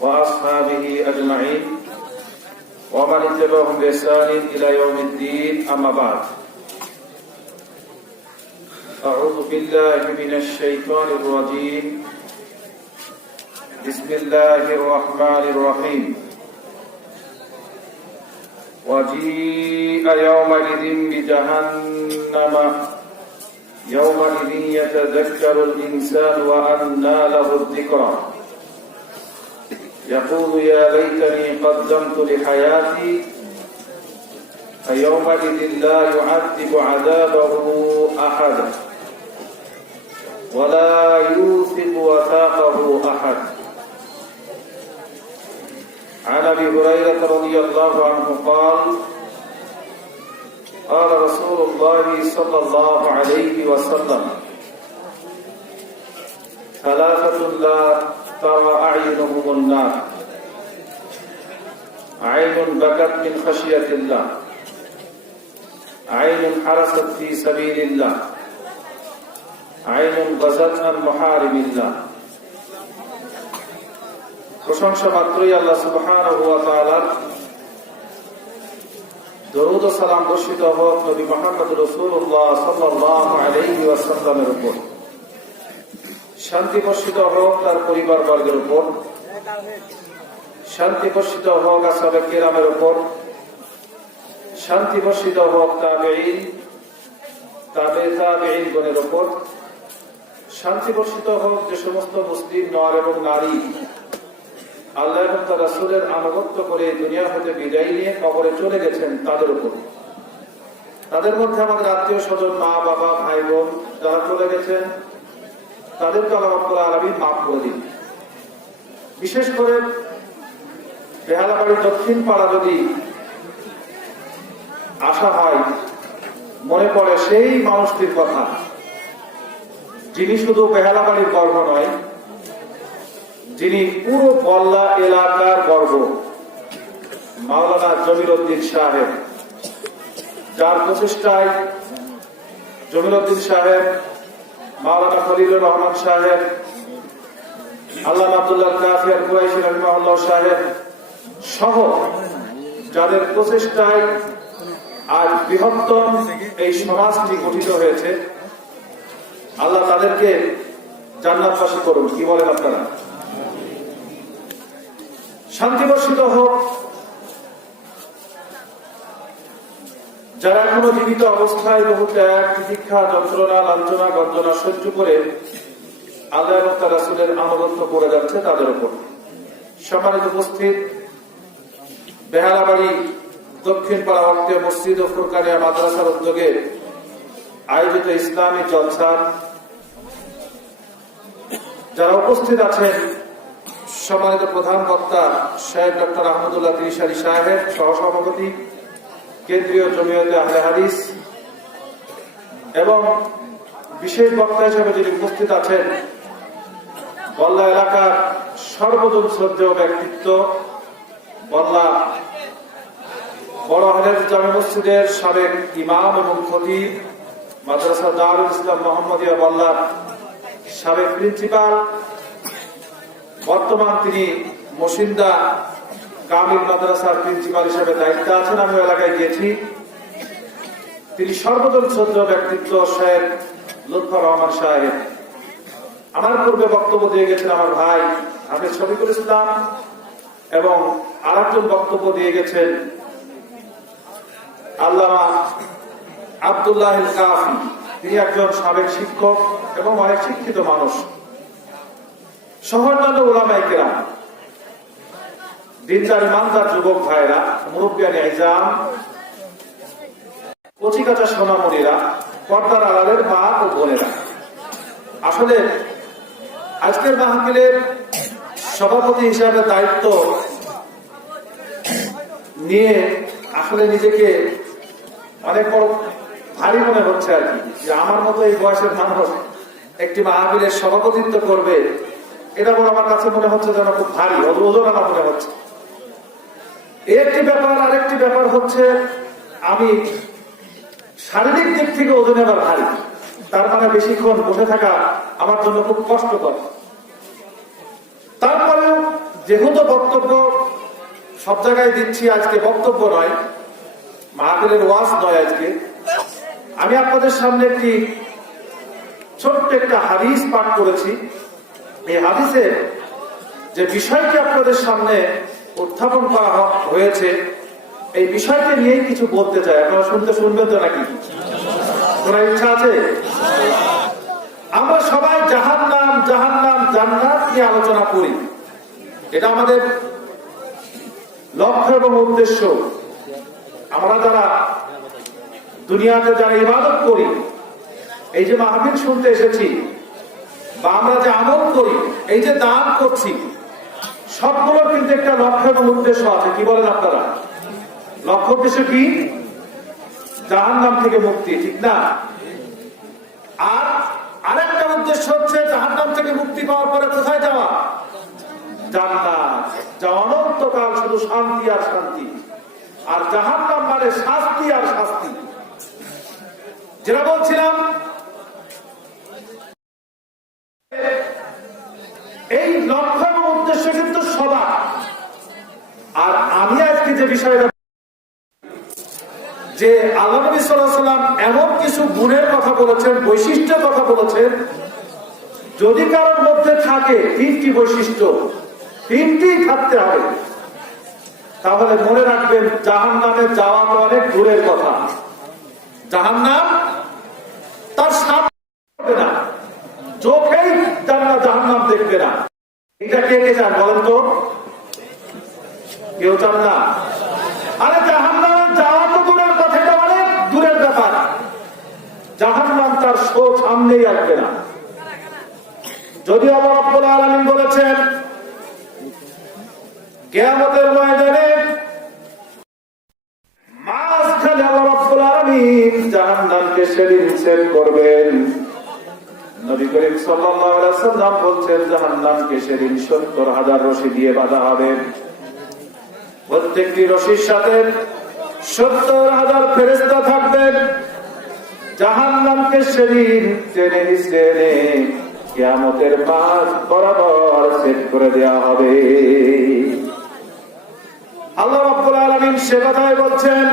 وأصحابه أجمعين ومن اتبعهم بإحسان إلى يوم الدين أما بعد. أعوذ بالله من الشيطان الرجيم. بسم الله الرحمن الرحيم. وجيء يومئذ بجهنم. يومئذ يتذكر الإنسان وأنى له الذكرى. يقول يا ليتني قدمت لحياتي فيومئذ لا يعذب عذابه أحد ولا يوثق وثاقه أحد. عن أبي هريرة رضي الله عنه قال قال رسول الله صلى الله عليه وسلم ثلاثة لا ترى اعينهم النار عين بكت من خشيه الله عين حرست في سبيل الله عين غزت عن محارم الله প্রশংসা মাত্রই আল্লাহ সুবহানাহু ওয়া তাআলার দরুদ ও সালাম বর্ষিত হোক নবী মুহাম্মদ রাসূলুল্লাহ সাল্লাল্লাহু আলাইহি ওয়াসাল্লামের উপর শান্তি বর্ষিত হোক তার পরিবার বর্গের উপর। শান্তি বর্ষিত হোক আসহাবে কিরামের উপর। শান্তি বর্ষিত হোক গণের উপর। শান্তি বর্ষিত হোক যে সমস্ত মুসলিম নর এবং নারী আল্লাহ এবং তার রাসুলের আনুগত্য করে দুনিয়া হতে বিদায় নিয়ে কবরে চলে গেছেন তাদের উপর। তাদের মধ্যে আমাদের আত্মীয় স্বজন মা, বাবা, ভাই, বোন, যারা চলে গেছেন তাদেরকে আল্লাহ রব্বুল আলমী মাফ করে দিন। বিশেষ করে বেহালাবাড়ির দক্ষিণ পাড়া যদি আসা হয়, মনে পড়ে সেই মানুষটির কথা। যিনি শুধু বেহালাবাড়ির গর্ব নয়, যিনি পুরো বল্লা এলাকার গর্ব মাওলানা জমির উদ্দিন সাহেব, যার প্রচেষ্টায় জমির উদ্দিন সাহেব মাওলানা রহমান সাহেব আল্লাহ আব্দুল্লাহ কুরাইশি রহমাউল্লাহ সাহেব সহ যাদের প্রচেষ্টায় আজ বৃহত্তম এই সমাজটি গঠিত হয়েছে, আল্লাহ তাদেরকে জান্নাতবাসী করুন। কি বলেন আপনারা? শান্তি বর্ষিত হোক যারা এখনও জীবিত অবস্থায় বহু ত্যাগ তিতিক্ষা যন্ত্রণা, লাঞ্ছনা গঞ্জনা সহ্য করে আল্লাহ এবং আনুগত্য করে যাচ্ছে তাদের উপর। উপস্থিত, বেহালাবাড়ি দক্ষিণ মসজিদ ও ফুরকানিয়া মাদ্রাসার উদ্যোগে আয়োজিত ইসলামী জলসা যারা উপস্থিত আছেন, সম্মানিত প্রধান বক্তা সাহেব ডক্টর আহমদুল্লাহ তিরিশালী সাহেব সহসভাপতি কেন্দ্রীয় জমিয়তে আহলে হাদিস এবং বিশেষ বক্তা হিসেবে যিনি উপস্থিত আছেন, বল্লা এলাকার সর্বজন শ্রদ্ধেয় ব্যক্তিত্ব, বল্লা বড় হলের জামে মসজিদের সাবেক ইমাম এবং খতিব, মাদ্রাসা দারুল ইসলাম মোহাম্মদিয়া বল্লার সাবেক প্রিন্সিপাল, বর্তমান তিনি মসিন্দা কামিল মাদ্রাসার প্রিন্সিপাল হিসেবে দায়িত্ব আছেন। আমি এলাকায় গিয়েছি। তিনি সর্বজন শ্রদ্ধ ব্যক্তিত্ব শেখ লুৎফর রহমান সাহেব। আমার পূর্বে বক্তব্য দিয়ে গেছেন আমার ভাই হাফিজ শফিকুল ইসলাম এবং আর একজন বক্তব্য দিয়ে গেছেন আল্লামা আবদুল্লাহ কাফি। তিনি একজন সাবেক শিক্ষক এবং অনেক শিক্ষিত মানুষ। শহরনান্য ওলামাই কেরাম। দিনদার ইমানদার যুবক ভাইরা মুরব্বিয়ানি আইজাম, কচিকাচা সোনামণিরা, পর্দার আড়ালের মা ও বোনেরা। আসলে আজকের মাহফিলের সভাপতি হিসাবে দায়িত্ব নিয়ে আসলে নিজেকে অনেক বড় ভারী মনে হচ্ছে আর কি, যে আমার মতো এই বয়সের মানুষ একটি মাহবিলের সভাপতিত্ব করবে, এটা বড় আমার কাছে মনে হচ্ছে যেন খুব ভারী ওজনানা মনে হচ্ছে। একটি ব্যাপার, আরেকটি ব্যাপার হচ্ছে আমি শারীরিক দিক থেকে ওজন এবার ভারী। তার মানে বেশিক্ষণ বসে থাকা আমার জন্য খুব কষ্টকর। তারপরেও যেহেতু বক্তব্য সব জায়গায় দিচ্ছি, আজকে বক্তব্য নয় মাহাবীরের ওয়াজ নয় আজকে। আমি আপনাদের সামনে একটি ছোট্ট একটা হাদিস পাঠ করেছি। এই হাদিসের যে বিষয়টি আপনাদের সামনে উত্থাপন করা হয়েছে। এই বিষয়কে নিয়েই কিছু বলতে চাই। আপনারা শুনতে শুনবেন তো নাকি? শোনার ইচ্ছা আছে? আমরা সবাই জাহান নাম জাহান নাম, জান্নাত নিয়ে আলোচনা করি। এটা আমাদের লক্ষ্য এবং উদ্দেশ্য। আমরা যারা দুনিয়াতে যারা ইবাদত করি, এই যে মাহবিল শুনতে এসেছি, বা আমরা যে আমল করি, এই যে দান করছি সবগুলোর কিন্তু একটা লক্ষ্য এবং উদ্দেশ্য আছে। কি বলেন আপনারা? লক্ষ্য উদ্দেশ্য কি? জাহান নাম থেকে মুক্তি, ঠিক না? আর আরেকটা উদ্দেশ্য হচ্ছে জাহান নাম থেকে মুক্তি পাওয়ার পরে কোথায় যাওয়া? অনন্তকাল শুধু শান্তি আর শান্তি। আর জাহান নাম মানে শাস্তি আর শাস্তি। যেটা বলছিলাম, এই লক্ষ্য এবং উদ্দেশ্য কিন্তু সবার আর আমি আজকে যে বিষয়টা যে আল্লাহ এমন কিছু গুণের কথা বলেছেন, বৈশিষ্ট্যের কথা বলেছেন, যদি কারোর মধ্যে থাকে তিনটি বৈশিষ্ট্য, তিনটি থাকতে হবে। তাহলে মনে রাখবেন জাহান নামে যাওয়া তো অনেক দূরের কথা। জাহান নাম তার সামনে না। চোখেই জাহান নাম দেখবে না। এটা কে কে চান বলেন তো? কেউ চান না? আরে জাহান যাওয়া তো দূরের কথা, এটা দূরের ব্যাপার। জাহান তার শো সামনেই আসবে না। যদি আবার রব্বুল আলামিন বলেছেন, কেয়ামতের ময়দানে মাঝখানে আল্লাহ রব্বুল আলামিন জাহান্নামকে সেদিন করবেন। নবী করিম সাল্লাম বলছেন 70 হাজার রশি দিয়ে হবে। প্রত্যেকটি রশির সাথে 70 হাজার ফেরেশতা থাকবেন কিয়ামতের বরাবর সেট করে দেওয়া হবে। আল্লাহ রাব্বুল আলামিন সে কথাই বলছেন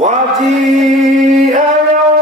ওয়াজিআ ইয়াউমাইযিন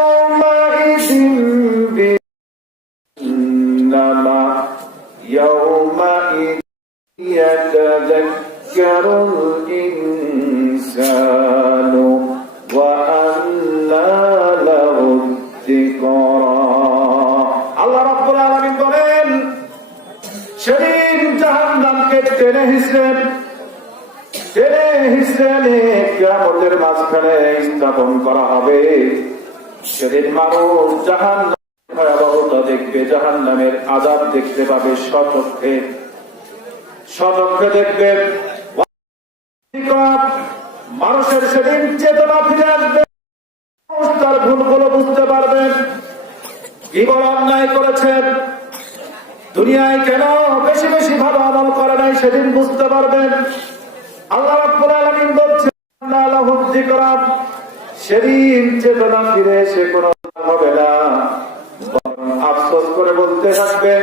সেদিন বুঝতে পারবেন, আল্লাহ রাব্বুল বলছেন সেদিন চেতনা ফিরে এসে কোনো হবে না। আফসোস করে বলতে থাকবে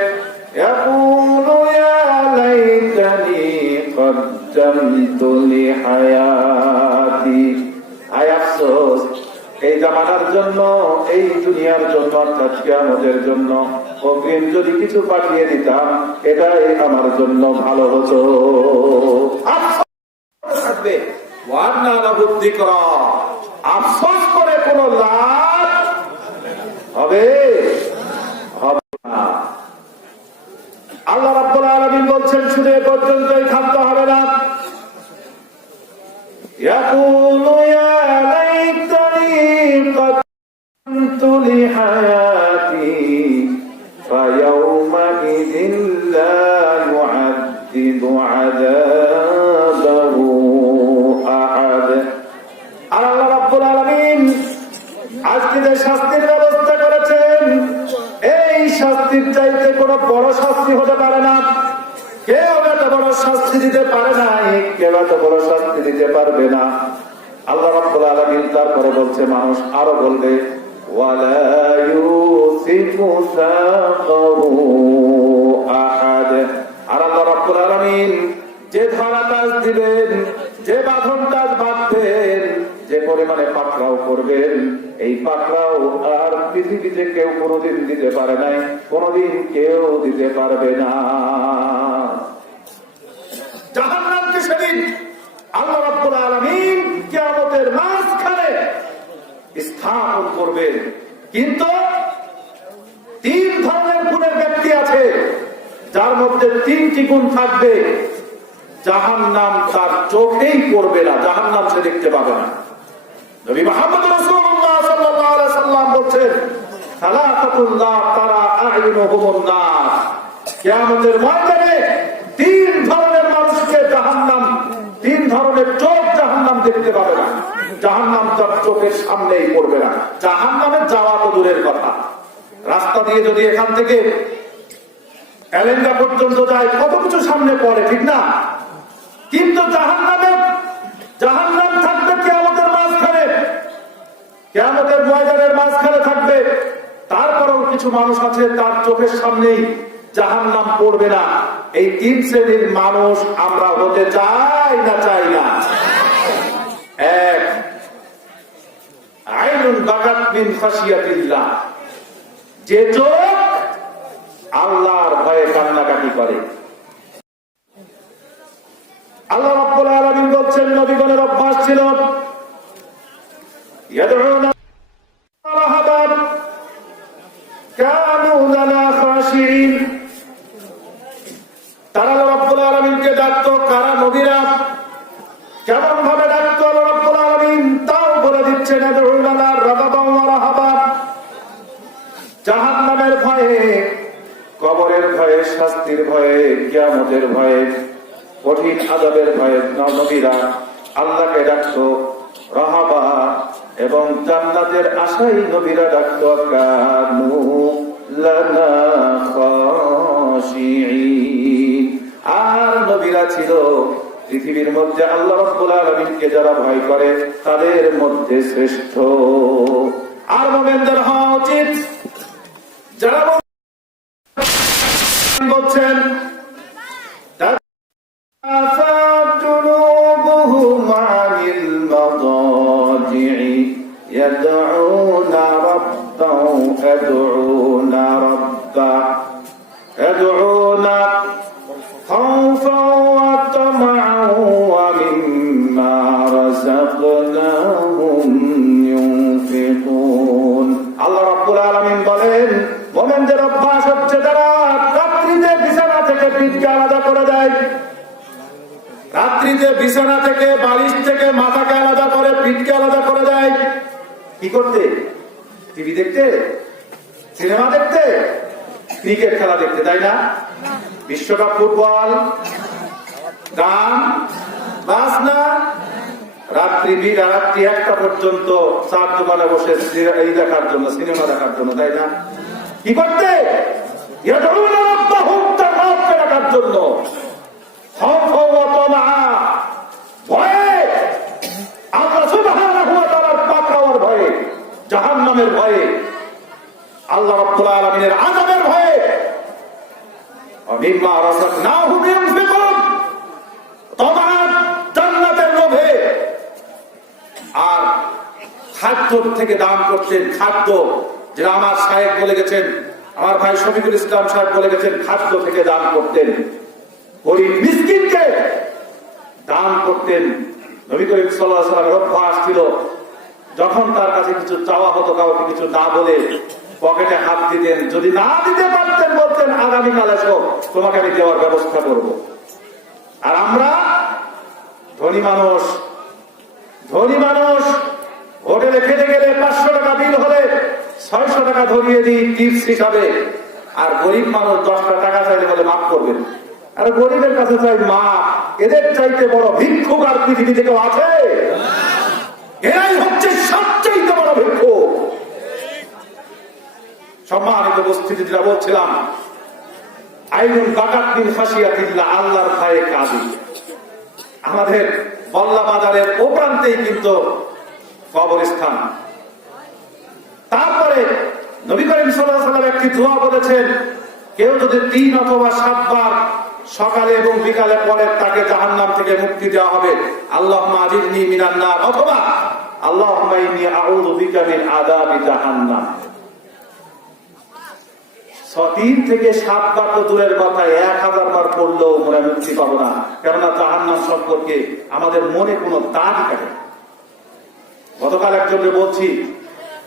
এই জামানার জন্য, এই দুনিয়ার জন্য, অর্থাৎ কিয়ামতের জন্য অগ্রিম যদি কিছু পাঠিয়ে দিতাম এটাই আমার জন্য ভালো হতো আফসোস থাকবে ওয়ান্না বুদ্ধি করা আফসোস করে কোন লাভ হবে হবে না আল্লাহ রাব্বুল আলামিন বলছেন শুধু এ পর্যন্তই থাকতে হবে না يقول يا ليتني قدمت لحياتي فيومئذ لا يعذب عذابه أحد আর আল্লাহ রাব্বুল আলামিন আজকে যে শাস্তির ব্যবস্থা করেছেন এই শাস্তির চাইতে কোনো বড় শাস্তি হতে পারে না কেউ এত বড় শাস্তি দিতে পারে না কেউ এত বড় শাস্তি দিতে পারবে না আল্লাহ রাব্বুল আলামিন তারপরে বলছে মানুষ আরো বলবে ওয়ালা ইউসিফু সাকাহু আহাদ আর আল্লাহ রাব্বুল আলামিন যে ধরা কাজ দিবেন, যে বাঁধন কাজ বাঁধবেন, যে পরিমাণে পাকড়াও করবেন, এই পাকড়াও আর পৃথিবীতে কেউ কোনোদিন দিতে পারে নাই, কোনোদিন কেউ দিতে পারবে না। জাহান্নামকে সেদিন আল্লাহ রাব্বুল আলামিন কিয়ামতের মাঝখানে স্থাপন করবেন কিন্তু তিন ধরনের গুণের ব্যক্তি আছে, যার মধ্যে তিনটি গুণ থাকবে। জাহান নাম তার চোখেই পড়বে না জাহান নাম সে দেখতে পাবে না। চোখ জাহান্নাম দেখতে পাবে না। জাহান্নাম তার চোখের সামনেই পড়বে না। জাহান্নামে যাওয়া তো দূরের কথা। রাস্তা দিয়ে যদি এখান থেকে পর্যন্ত যায়, কত কিছু সামনে পড়ে, ঠিক না? কিন্তু জাহান নামে জাহান নাম থাকবে মাঝখানে ময়দানের মাঝখানে থাকবে। তারপরেও কিছু মানুষ আছে, তার চোখের সামনেই জাহান নাম পড়বে না। এই তিন শ্রেণির মানুষ আমরা হতে চাই না চাই না এক খাসিয়াতিল্লাহ যে চোখ আল্লাহর ভয়ে কান্নাকাটি করে। আল্লাহ রাব্বুল আলামিন বলছেন, নবীগণের অভ্যাস ছিল, ইয়াদউনা শাস্তির ভয়ে, কিয়ামতের ভয়ে, কঠিন আজাবের ভয়ে নবীরা আল্লাহকে ডাকতো, রহাবা, এবং জান্নাতের আশাই নবীরা ডাকতো, কানু আর নবীরা ছিল, পৃথিবীর মধ্যে আল্লাহ রাব্বুল আলামিনকে যারা ভয় করে, তাদের মধ্যে শ্রেষ্ঠ। আর মোমেনদের হওয়া উচিত, যারা বলছেন تتفات جنوبهم عن المضاجع يدعون ربا يدعون ربا يدعون বালিশ থেকে মাথাকে আলাদা করে, পিঠকে আলাদা করে দেয়। কি করতে? টিভি দেখতে? সিনেমা দেখতে? ক্রিকেট খেলা দেখতে, তাই না? বিশ্বকাপ, ফুটবল, গান, বাস না? রাত্রি বিরা রাত্রি একটা পর্যন্ত চার দোকানে বসে এই দেখার জন্য, সিনেমা দেখার জন্য, তাই না? কি করতে? এটা রাখার জন্য। আজাবের ভয়ে, আল্লাহ রব্বুল আলমিনের ভয়ে জান্নাতের লোভে, আর খাদ্য থেকে দান করছেন খাদ্য, যেটা আমার সাহেব বলে গেছেন, আমার ভাই শফিকুল ইসলাম সাহেব বলে গেছেন, খাদ্য থেকে দান করতেন। গরিব মিসকিনকে দান করতেন। নবী করিম সাল্লাহ অভ্যাস ছিল যখন তার কাছে কিছু চাওয়া হতো, কাউকে কিছু না বলে পকেটে হাত দিতেন, যদি না দিতে পারতেন, বলতেন, আগামীকাল এসো তোমাকে আমি দেওয়ার ব্যবস্থা করব। আর আমরা ধনী মানুষ ধনী মানুষ, হোটেলে খেতে গেলে পাঁচশো টাকা বিল হলে ছয়শো টাকা ধরিয়ে দিই টিপস হিসাবে। আর গরিব মানুষ দশটা টাকা চাইলে বলে, মাফ করবেন। আর গরিবের কাছে চাই, মা, এদের চাইতে বড় ভিক্ষুক আর পৃথিবীতে কেউ আছে? এরাই হচ্ছে সবচেয়ে বড় ভিক্ষুক সম্মানিত উপস্থিতি, যেটা বলছিলাম, আইনুল আল্লাহর আমাদের বল্লা বাজারের ও প্রান্তেই কিন্তু কবরস্থান। তারপরে নবী করিম সাল্লাহ সাল্লাম একটি দোয়া বলেছেন, কেউ যদি তিন অথবা সাতবার সকালে এবং বিকালে পরে তাকে জাহান্নাম থেকে মুক্তি দেওয়া হবে। আল্লাহ আজিরনি মিনান্নার অথবা আল্লাহ আউযু বিকা মিন আযাবি জাহান্নাম। তিন থেকে সাতবার তো দূরের কথা, এক হাজার বার পড়লেও মনে মুক্তি পাবো না। কেননা জাহান্নাম সম্পর্কে আমাদের মনে কোনো দাগ না। গতকাল একজনকে বলছি,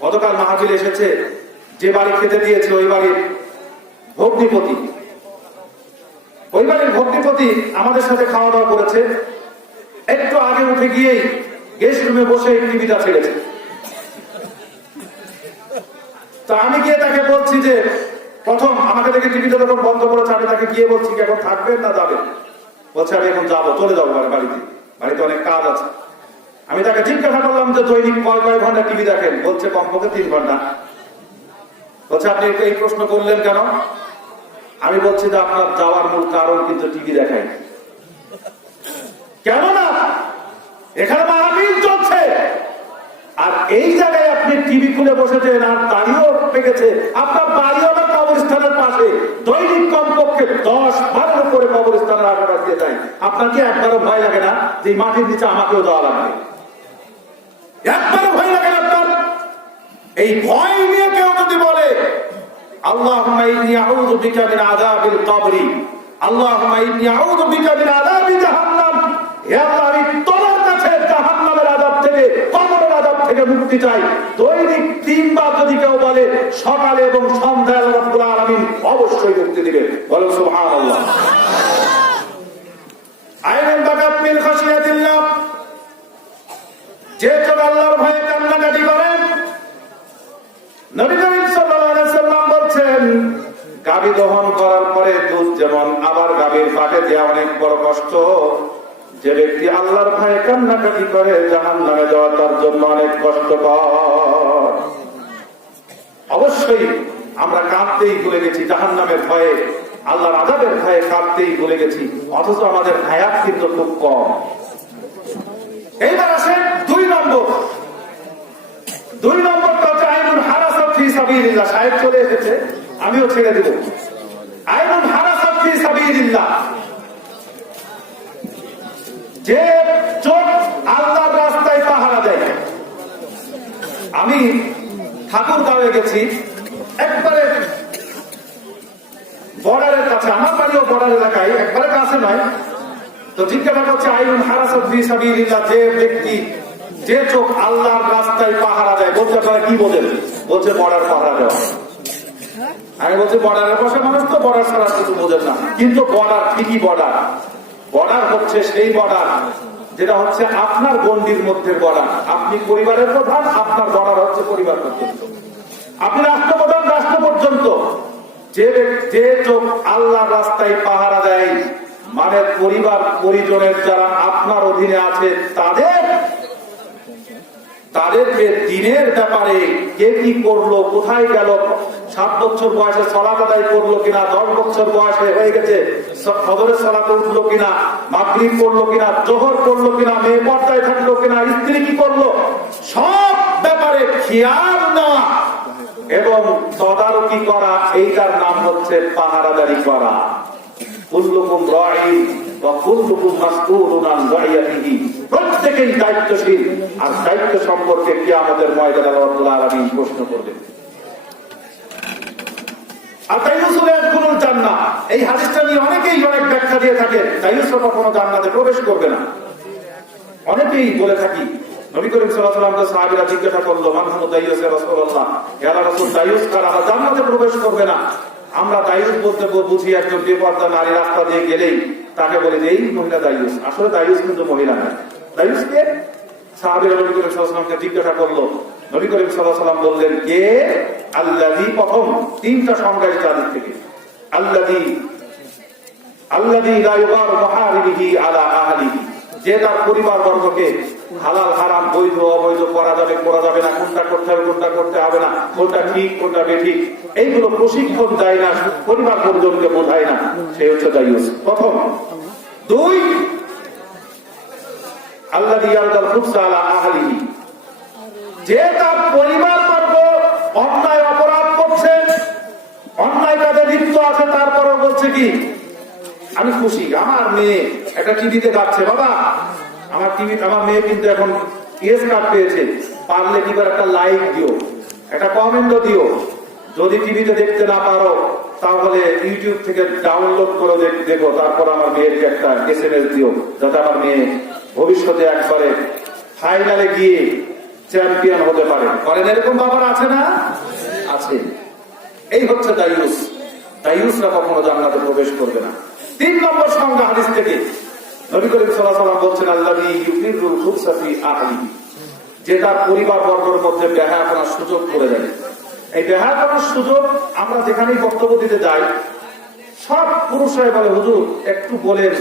গতকাল মাহাবিল এসেছে, যে বাড়ি খেতে দিয়েছে ওই বাড়ির ভগ্নিপতি। ওই বাড়ির ভগ্নিপতি আমাদের সাথে খাওয়া দাওয়া করেছে। একটু আগে উঠে গিয়েই গেস্ট রুমে বসে টিভিটা ছেড়েছে। তা আমি গিয়ে তাকে বলছি যে, প্রথম আমাকে দেখে টিভিটা যখন বন্ধ করেছে, আমি তাকে গিয়ে বলছি এখন থাকবেন না যাবেন? বলছে, আমি এখন যাব, চলে যাব বাড়ি- বাড়িতে। বাড়িতে অনেক কাজ আছে। আমি তাকে জিজ্ঞাসা করলাম যে দৈনিক কয় কয় ঘণ্টা টিভি দেখেন? বলছে, কমপক্ষে তিন ঘণ্টা। বলছে, আপনি এই প্রশ্ন করলেন কেন? আমি বলছি যে আপনার যাওয়ার মূল কারণ কিন্তু টিভি দেখাই কেননা, এখানে মাহফিল চলছে। আর এই জায়গায় আপনি টিভি খুলে বসেছেন আর দাঁড়িয়েও পেকেছে আপনার বাড়িও না কবরস্থানের পাশে। দৈনিক কমপক্ষে দশ বারের উপরে কবরস্থানের আশাবাদ দিয়ে। যায় আপনার কি একবারও ভয় লাগে না যে মাটির নিচে আমাকেও দেওয়া লাগবে? একবারও ভয় লাগে না আপনার? এই ভয় নিয়ে কেউ যদি বলে ইন্নী আউযু বিকা মিন আযাবিল কবরি। আল্লাহুম্মা ইন্নী আউযু বিকা মিন আযাবি জাহান্নাম। হে আল্লাহ, আমি তোমার কাছে জাহান্নামের আযাব থেকে, কবরের আযাব থেকে মুক্তি চাই। দৈনিক তিনবার যদি কেউ বলে, সকালে এবং সন্ধ্যায় আল্লাহ রাব্বুল আলামিন অবশ্যই মুক্তি দিবে বলো সুবহানাল্লাহ। আইনুল বাকাত মিন খাশিয়াতিল্লাহ। যে চোখ আল্লাহর ভয়ে কান্নাকাটি করেন নবী করিম গাবি দহন করার পরে দুধ যেমন আবার গাবির পাটে দেওয়া অনেক বড় কষ্ট। যে ব্যক্তি আল্লাহর ভয়ে কান্নাকাটি করে জাহান নামে যাওয়া তার জন্য অনেক কষ্টকর। অবশ্যই আমরা কাঁদতেই ভুলে গেছি জাহান নামের ভয়ে, আল্লাহর আজাবের ভয়ে কাঁদতেই ভুলে গেছি, অথচ আমাদের হায়াত কিন্তু খুব কম। এইবার আসেন দুই নম্বর। দুই নম্বরটা হচ্ছে আইনুল হারাসাত ফি সাবিলিল্লাহ। সাহেব চলে এসেছে। আমিও ছেড়ে দেব। আইনুল হারাসাত ফি সাবিলিল্লাহ যে চোখ আল্লাহর রাস্তায় পাহারা দেয়। আমি ঠাকুর গাঁয়ে গেছি। একবারে বর্ডারের কাছে, আমার বাড়িও বর্ডার এলাকায়, একবারে কাছে নয়। তো জিজ্ঞাসা করছে আইনুল হারাসাত ফি সাবিলিল্লাহ যে ব্যক্তি, যে চোখ আল্লাহর রাস্তায় পাহারা দেয়। বলতে পারে, কি বোঝেন বলছে, বর্ডার পাহারা দেওয়া। আমি বলছি বর্ডারের পাশে মানুষ তো বর্ডার ছাড়া কিছু বোঝেন না। কিন্তু বর্ডার ঠিকই বর্ডার বর্ডার হচ্ছে সেই বর্ডার যেটা হচ্ছে আপনার গন্ডির মধ্যে বর্ডার আপনি পরিবারের প্রধান, আপনার বর্ডার হচ্ছে পরিবার পর্যন্ত। আপনি রাষ্ট্রপ্রধান, রাষ্ট্র পর্যন্ত। যে যে চোখ আল্লাহ রাস্তায় পাহারা দেয় মানে পরিবার, পরিজনের যারা আপনার অধীনে আছে, তাদের তাদেরকে দিনের ব্যাপারে কে কি করল, কোথায় গেল, সাত বছর বয়সে সলাত আদায় করল কিনা, দশ বছর বয়সে হয়ে গেছে, স- ফজরের সলাতে উঠল কিনা, মাগরিব করল কিনা, জোহর করল কিনা, মেয়ে পর্দায় থাকল কিনা, স্ত্রী কি করল, সব ব্যাপারে খেয়াল নেওয়া এবং তদারকি করা, এইটার নাম হচ্ছে পাহারাদারি করা। কুল্লুকুম রাঈ ওয়া কুল্লুকুম মাসউলুন আন রাইয়াতিহি প্রত্যেকেই দায়িত্বশীল। আর দায়িত্ব সম্পর্কে কিয়ামতের ময়দানে আল্লাহ আলামিন প্রশ্ন করবেন? আর এই হাদিসটা নিয়ে অনেকেই অনেক ব্যাখ্যা দিয়ে কখনো জান্নাতে প্রবেশ করবে না। অনেকেই বলে থাকি, নবী করিম সাল্লাল্লাহু সাহাবীরা জিজ্ঞাসা করল, মান দাইয়ুস রাসূলুল্লাহ? ইয়া রাসূল দাইয়ুস কারা জান্নাতে প্রবেশ করবে না। আমরা বলতে বুঝি একজন বেপর্দা নারী রাস্তা দিয়ে গেলেই তাকে বলে যে, এই মহিলা দায়ুস আসলে দায়ুস কিন্তু মহিলা না। যে তার পরিবার বর্গকে হালাল, হারাম, বৈধ, অবৈধ, করা যাবে করা যাবে না, কোনটা করতে হবে, কোনটা করতে হবে না, কোনটা ঠিক, কোনটা বেঠিক, এইগুলো প্রশিক্ষণ দেয় না, পরিবার পরিজনকে বোঝায় না। সে হচ্ছে প্রথম। দুই আল্লাহ ইয়ারদাল খুবসা যে তার পরিবার বর্গ অন্যায় অপরাধ করছে, অন্যায় কাজে লিপ্ত আছে তারপরে বলছে কি, আমি খুশি, আমার মেয়ে একটা টিভিতে যাচ্ছে, বাবা। আমার টিভি আমার মেয়ে কিন্তু এখন ইয়েস কার্ড পেয়েছে। পারলে কি একটা লাইক দিও, একটা কমেন্টও দিও। যদি টিভিতে দেখতে না পারো, তাহলে ইউটিউব থেকে ডাউনলোড করে দেখ- তারপর আমার মেয়েকে একটা এস এম এস দিও, যাতে আমার মেয়ে ভবিষ্যতে একবারে ফাইনালে গিয়ে চ্যাম্পিয়ন হতে পারে। করেন এরকম বাবার আছে না? আছে। এই হচ্ছে দায়ুস। দায়ুসরা কখনো জান্নাতে প্রবেশ করবে না। তিন নম্বর সংজ্ঞা হাদিস থেকে। নবী করিম ওয়াসাল্লাম বলছেন আল্লাহি ফি আহলিহি। পরিবার বর্গের মধ্যে বেহায়া করার সুযোগ করে দেয়। এই বেহায়া করার সুযোগ আমরা যেখানেই বক্তব্য দিতে যাই সব পুরুষরাই বলে, হুজুর, একটু বলেন।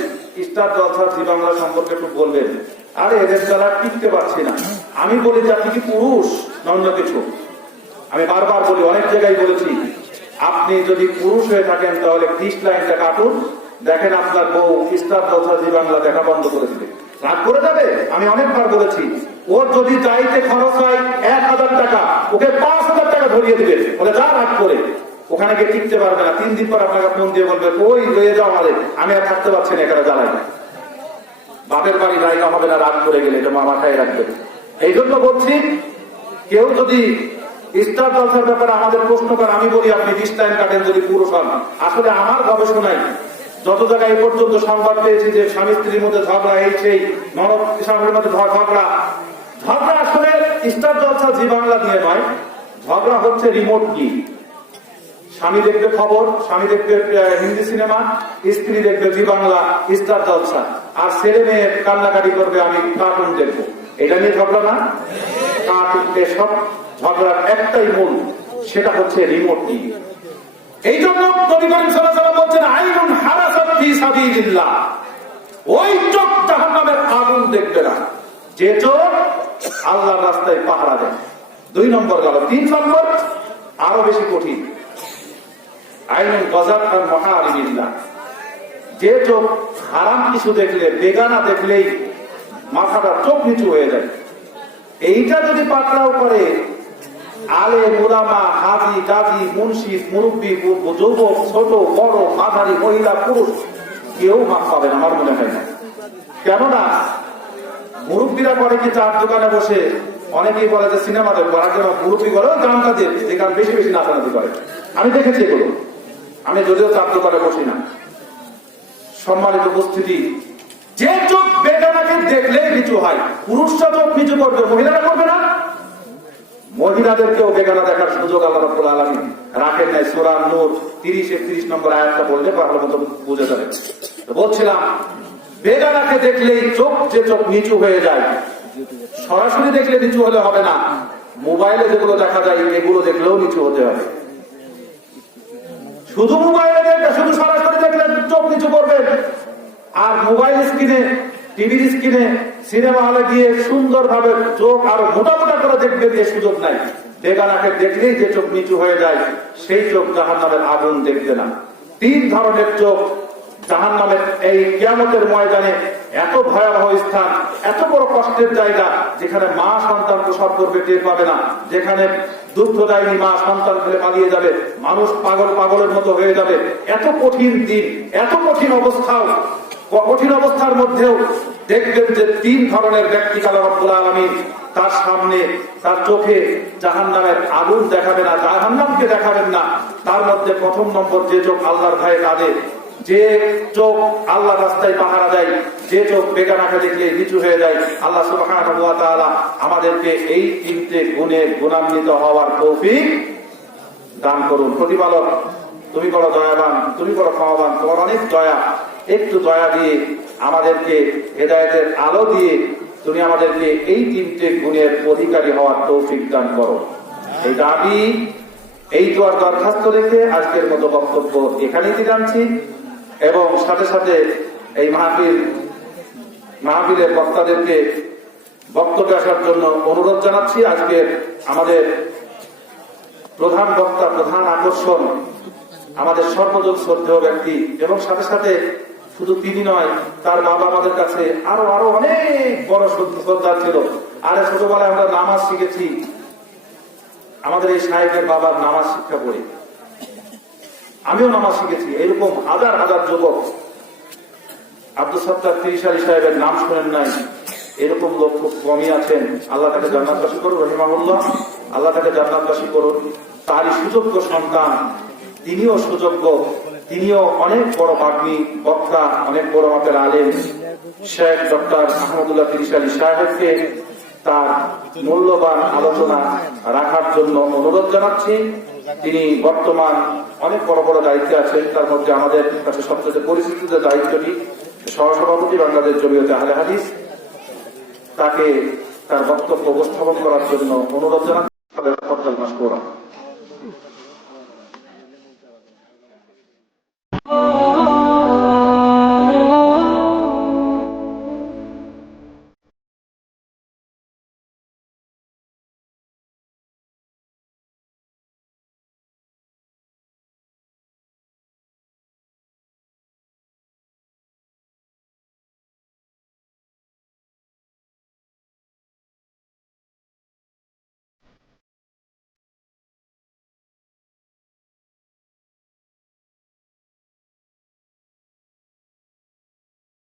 স্টার জলসা জি বাংলা সম্পর্কে একটু বলবেন। আরে, এদের দ্বারা টিকতে পারছি না। আমি বলি যে, আপনি কি পুরুষ? না অন্য কিছু। আমি বারবার বলি, অনেক জায়গায় বলেছি, আপনি যদি পুরুষ হয়ে থাকেন, তাহলে ডিস লাইনটা কাটুন। দেখেন আপনার বউ স্টার জলসা জি বাংলা দেখা বন্ধ করে দিবে। রাগ করে যাবে? আমি অনেকবার বলেছি, ওর যদি যাইতে খরচ হয় এক হাজার টাকা, ওকে পাঁচ হাজার টাকা ধরিয়ে দিবে। বলে যা রাগ করে। ওখানে গিয়ে টিকতে পারবে না। তিন দিন পর আপনাকে ফোন দিয়ে বলবে, ওই, লয়ে যাও আমাদের। আমি আর থাকতে পারছি না, এখানে জ্বালাই বাপের বাড়ি জায়গা হবে না, রাত করে গেলে এটা মা মাথায় রাখবে। এই জন্য বলছি, কেউ যদি স্টার জলসার ব্যাপারে আমাদের প্রশ্ন করে, আমি বলি, আপনি টাইম কাটেন যদি পুরুষ হন আসলে আমার গবেষণায় যত জায়গায় এ পর্যন্ত সংবাদ পেয়েছি যে স্বামী স্ত্রীর মধ্যে ঝগড়া, এই সেই নরক স্বামীর মধ্যে ঝগড়া। ঝগড়া আসলে স্টার জলসা জি বাংলা দিয়ে নয়, ঝগড়া হচ্ছে রিমোট কি স্বামী দেখবে খবর, স্বামী দেখবে হিন্দি সিনেমা, স্ত্রী দেখবে জি বাংলা, স্টার জলসা। আর ছেলে মেয়ে কান্নাকাটি করবে আমি কার্টুন দেখব। এটা নিয়ে ঝগড়া না? কার্টুন সব ঝগড়ার একটাই মূল, সেটা হচ্ছে রিমোট টিভি এই জন্য নবী করিম সাল্লাল্লাহু বলছেন, আইনুন হারাসাত ফি সাবিলিল্লাহ। ওই চোখ জাহান্নামের আগুন দেখবে না। যে চোখ আল্লাহর রাস্তায় পাহারা দেয়। দুই নম্বর গেল, তিন নম্বর আরও বেশি কঠিন। আইনুল গজাত আর মহারিমিল্লাহ যে চোখ হারাম কিছু দেখলে, বেগানা দেখলেই মাথাটা চোখ নিচু হয়ে যায়। এইটা যদি পাকড়াও করে, আলে মোলামা হাজি, গাজী মুন্সি মুরব্বী যুবক, ছোট, বড়, মাঝারি, মহিলা, পুরুষ, কেউ মাপ পাবে না, আমার মনে হয় না। কেননা, মুরব্বীরা করে কি চার দোকানে বসে? অনেকেই বলে যে সিনেমা দেখব, আর একজন মুরব্বী বলে "ওই গানটা দিয়ে, যে বেশি বেশি নাচানাচি করে। আমি দেখেছি এগুলো। আমি যদিও চার দোকানে বসি না। সম্মানিত উপস্থিতি, যে চোখ বেগানাকে দেখলেই নিচু হয়, পুরুষরা চোখ নিচু করবে, মহিলারা করবে না? মহিলাদেরকেও বেগানা দেখার সুযোগ আল্লাহ আলামিন রাখেন নাই। সূরা নূর 30 31 নম্বর আয়াতটা বললে মতো বুঝে যাবে। বলছিলাম, বেগানাকে চোখ যে চোখ নিচু হয়ে যায়, সরাসরি দেখলে নিচু হলে হবে না। মোবাইলে যেগুলো দেখা যায়, এগুলো দেখলেও নিচু হতে হবে। শুধু মোবাইলে দেখবে শুধু সরাসরি দেখলে চোখ নিচু করবেন। আর মোবাইল স্ক্রিনে, টিভির স্ক্রিনে, সিনেমা হলে গিয়ে সুন্দর ভাবে চোখ আরও মোটা মোটা করে দেখবে দিয়ে সুযোগ নাই। বেগানাকে দেখলেই যে চোখ নিচু হয়ে যায়, সেই চোখ জাহান নামের আগুন দেখবে না। তিন ধরনের চোখ জাহান নামের এই কিয়ামতের ময়দানে এত ভয়াবহ স্থান, এত বড় কষ্টের জায়গা, যেখানে মা সন্তান প্রসব করবে টের পাবে না, যেখানে মা, সন্তান ফেলে পালিয়ে যাবে। মানুষ পাগল পাগলের মতো হয়ে যাবে। এত কঠিন দিন, এত কঠিন অবস্থাও কঠিন অবস্থার মধ্যেও দেখবেন যে তিন ধরনের আলমী তার সামনে, তার চোখে জাহান নামের আগুন দেখাবে না জাহান দেখাবেন না। তার মধ্যে প্রথম নম্বর যে চোখ আল্লাহর ভয়ে কাঁদে যে চোখ আল্লাহ রাস্তায় পাহারা দেয়, যে চোখ বেগানাকে দেখলে নিচু হয়ে যায়, আল্লাহ তাআলা আমাদেরকে এই তিনটে গুণে গুণান্বিত হওয়ার কৌফিক দান করুন। প্রতিপালক, তুমি বড় দয়াবান, তুমি বড় ক্ষমাবান, তোমার অনেক দয়া। একটু দয়া দিয়ে আমাদেরকে হেদায়তের আলো দিয়ে তুমি আমাদেরকে এই তিনটে গুণের অধিকারী হওয়ার তৌফিক দান করো। এই দাবি, এই দোয়ার দরখাস্ত রেখে আজকের মতো বক্তব্য এখানেই জানছি এবং সাথে সাথে এই মাহফিল, মাহফিলের বক্তাদেরকে বক্তব্য আসার জন্য অনুরোধ জানাচ্ছি। আজকে আমাদের প্রধান বক্তা, প্রধান আকর্ষণ, আমাদের সর্বজন শ্রদ্ধেয় ব্যক্তি এবং সাথে সাথে শুধু তিনি নয়, তার বাবা আমাদের কাছে আরও আরও অনেক বড় শ্রদ্ধা ছিল। আরে ছোটবেলায় আমরা নামাজ শিখেছি। আমাদের এই সাহেবের বাবার নামাজ শিক্ষা পড়ে। আমিও নামাজ শিখেছি, এরকম হাজার হাজার যুবক। আব্দুল সত্তার তিরিশ সাহেবের নাম শোনেন নাই, এরকম লোক খুব কমই আছেন। আল্লাহ তাকে জান্নাতবাসী করুন, রহিমাহুল্লাহ। আল্লাহ তাকে জান্নাতবাসী করুন। তারই সুযোগ্য সন্তান, তিনিও সুযোগ্য, তিনিও অনেক বড় বাগ্মী, বক্তা, অনেক বড় মাপের আলেম। শেখ ডক্টর আহমদুল্লাহ তিরিশ আলী সাহেবকে তার মূল্যবান আলোচনা রাখার জন্য অনুরোধ জানাচ্ছি। তিনি বর্তমান অনেক বড় বড় দায়িত্বে আছেন। তার মধ্যে আমাদের কাছে সবচেয়ে পরিচিত দায়িত্বটি সহসভাপতি বাংলাদেশ জমিয়তে আহলে হাদিস। তাকে তার বক্তব্য উপস্থাপন করার জন্য অনুরোধ জানাচ্ছি।